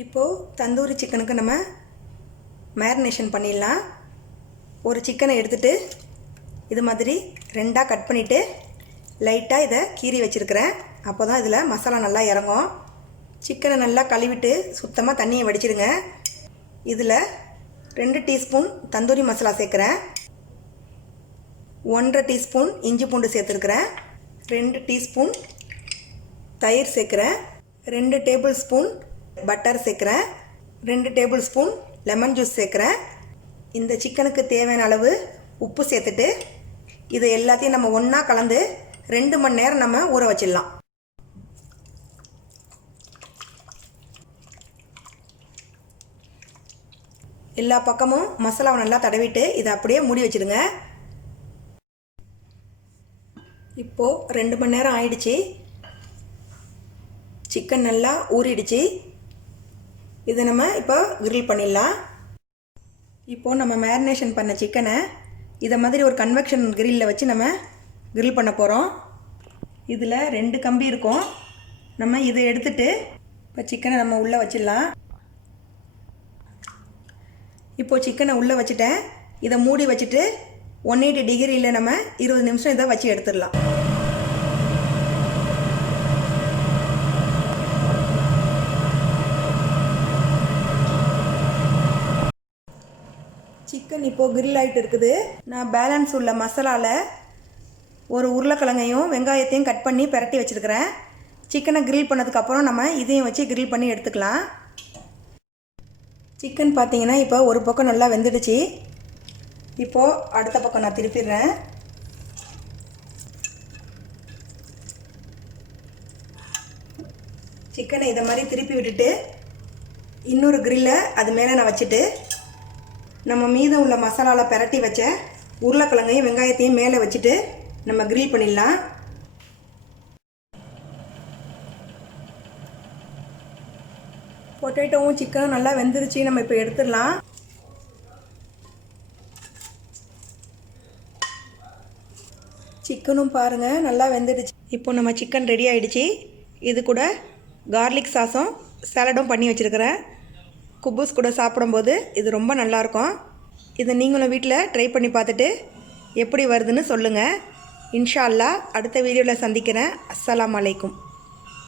இப்போது தந்தூரி சிக்கனுக்கு நம்ம மேரினேஷன் பண்ணிடலாம். ஒரு சிக்கனை எடுத்துகிட்டு இது மாதிரி ரெண்டாக கட் பண்ணிவிட்டு லைட்டாக இதை கீறி வச்சுருக்கிறேன். அப்போ தான் இதில் மசாலா நல்லா இறங்கும். சிக்கனை நல்லா கழுவிட்டு சுத்தமாக தண்ணியை வடிச்சிடுங்க. இதில் 2 டீஸ்பூன் தந்தூரி மசாலா சேர்க்குறேன். 1.5 டீஸ்பூன் இஞ்சி பூண்டு சேர்த்துருக்குறேன். 2 டீஸ்பூன் தயிர் சேர்க்குறேன். 2 டேபிள் ஸ்பூன் பட்டர் சேர்க்குறேன். 2 டேபிள் ஸ்பூன் லெமன் ஜூஸ் சேர்க்குறேன். இந்த சிக்கனுக்கு தேவையான அளவு உப்பு சேர்த்துட்டு இதை எல்லாத்தையும் நம்ம ஒன்றா கலந்து 2 மணி நேரம் நம்ம ஊற வச்சிடலாம். எல்லா பக்கமும் மசாலாவை நல்லா தடவிட்டு இதை அப்படியே மூடி வச்சிடுங்க. இப்போது 2 மணி நேரம் ஆயிடுச்சு. சிக்கன் நல்லா ஊறிடுச்சு. இதை நம்ம இப்போ கிரில் பண்ணிடலாம். இப்போது நம்ம மேரினேஷன் பண்ண சிக்கனை இதை மாதிரி ஒரு கன்வெக்ஷன் கிரில்லில் வச்சு நம்ம கிரில் பண்ண போகிறோம். இதில் 2 கம்பி இருக்கும். நம்ம இதை எடுத்துட்டு இப்போ சிக்கனை நம்ம உள்ளே வச்சிடலாம். இப்போது சிக்கனை உள்ளே வச்சுட்டேன். இதை மூடி வச்சுட்டு 180 டிகிரியில் நம்ம 20 நிமிஷம் இதை வச்சு எடுத்துடலாம். சிக்கன் இப்போது கிரில் ஆகிட்டு இருக்குது. நான் பேலன்ஸ் உள்ள மசாலாவில் ஒரு உருளைக்கிழங்கையும் வெங்காயத்தையும் கட் பண்ணி பிரட்டி வச்சுருக்கிறேன். சிக்கனை கிரில் பண்ணதுக்கப்புறம் நம்ம இதையும் வச்சு கிரில் பண்ணி எடுத்துக்கலாம். சிக்கன் பார்த்திங்கன்னா இப்போ ஒரு பக்கம் நல்லா வெந்துடுச்சு. இப்போது அடுத்த பக்கம் நான் திருப்பிடுறேன். சிக்கனை இதை மாதிரி திருப்பி விட்டுட்டு இன்னொரு கிரில்லை அது மேலே நான் வச்சுட்டு நம்ம மீதம் உள்ள மசாலாவில் பிரட்டி வச்ச உருளைக்கிழங்கையும் வெங்காயத்தையும் மேலே வச்சுட்டு நம்ம கிரில் பண்ணிடலாம். பொட்டேட்டோவும் சிக்கனும் நல்லா வெந்துருச்சு. நம்ம இப்போ எடுத்துடலாம். சிக்கனும் பாருங்கள் நல்லா வெந்துடுச்சு. இப்போ நம்ம சிக்கன் ரெடி ஆகிடுச்சு. இது கூட கார்லிக் சாஸும் சாலடும் பண்ணி வச்சுருக்கிறேன். குப்பூஸ் கூட சாப்பிடும்போது இது ரொம்ப நல்லாயிருக்கும். இதை நீங்களும் வீட்டில் ட்ரை பண்ணி பார்த்துட்டு எப்படி வருதுன்னு சொல்லுங்கள். இன்ஷா அல்லாஹ் அடுத்த வீடியோவில் சந்திக்கிறேன். அஸ்ஸலாமு அலைக்கும்.